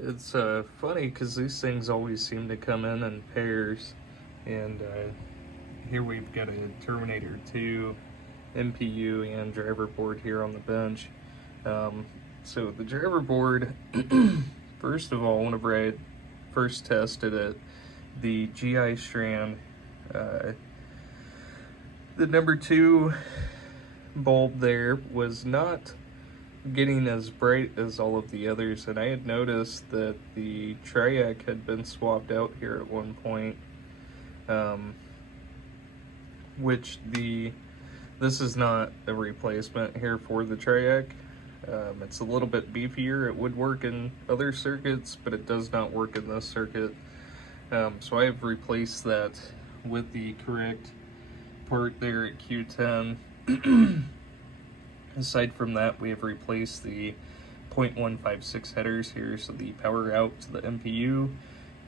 It's funny because these things always seem to come in pairs, and here we've got a Terminator 2 MPU and driver board here on the bench. So the driver board, first of all, whenever I first tested it, the GI strand, the number 2 bulb there was not getting as bright as all of the others, and I had noticed that the triac had been swapped out here at one point, which this is not a replacement here for the triac. It's a little bit beefier. It would work in other circuits, but it does not work in this circuit. So I have replaced that with the correct part there at Q10. Aside from that, we have replaced the 0.156 headers here, so the power out to the MPU,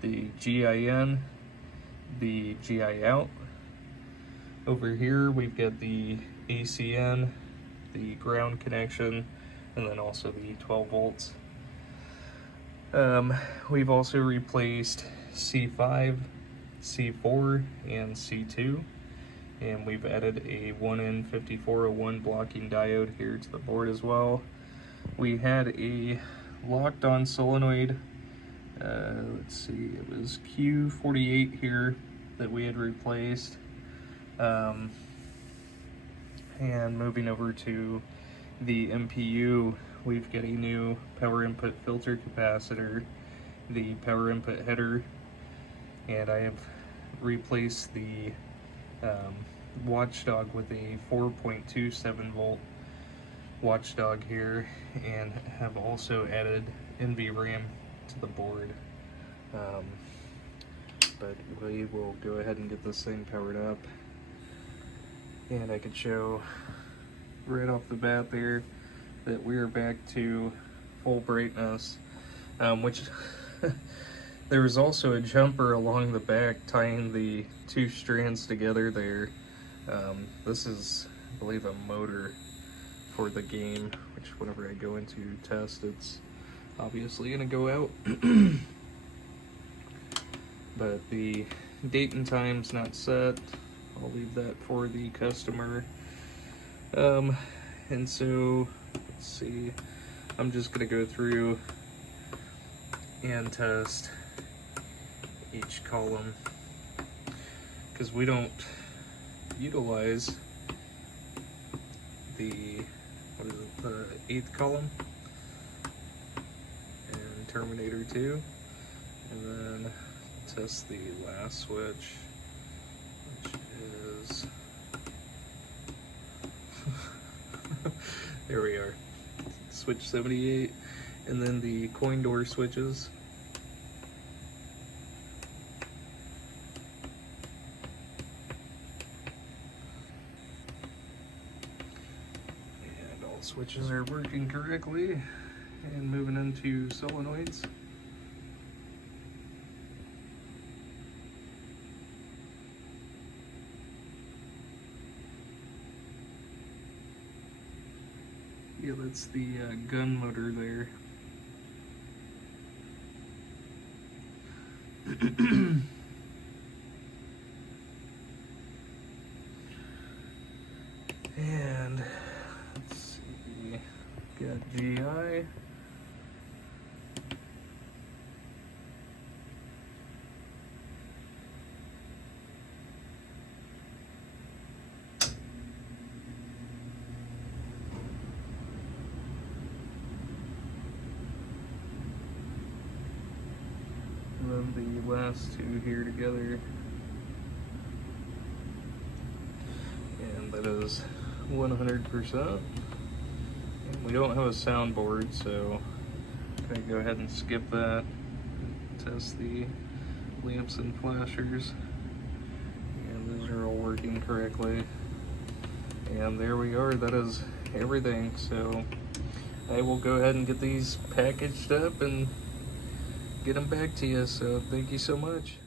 the GIN, the GI out. Over here we've got the ACN, the ground connection, and then also the 12 volts. We'we've also replaced C5, C4, and C2. And we've added a 1N5401 blocking diode here to the board as well. We had a locked on solenoid, let's see, it was Q48 here that we had replaced. And moving over to the MPU, we've got a new power input filter capacitor, the power input header, and I have replaced the watchdog with a 4.27 volt watchdog here, and have also added NVRAM to the board. But we will go ahead and get this thing powered up, and I can show right off the bat there that we are back to full brightness, which there was also a jumper along the back tying the 2 strands together there. This is, I believe, a motor for the game, which whenever I go into test, it's obviously gonna go out. But the date and time's not set. I'll leave that for the customer. And so, let's see, I'm just gonna go through and test each column, because we don't utilize the, the 8th column and Terminator 2, and then test the last switch, which is there we are, switch 78, and then the coin door switches. Switches are working correctly, and moving into solenoids. Yeah, that's the gun motor there. And got GI. And then the last 2 here together. And that is 100%. We don't have a soundboard, so I'm gonna go ahead and skip that. Test the lamps and flashers, and those are all working correctly. And there we are, that is everything. So I will go ahead and get these packaged up and get them back to you. So thank you so much.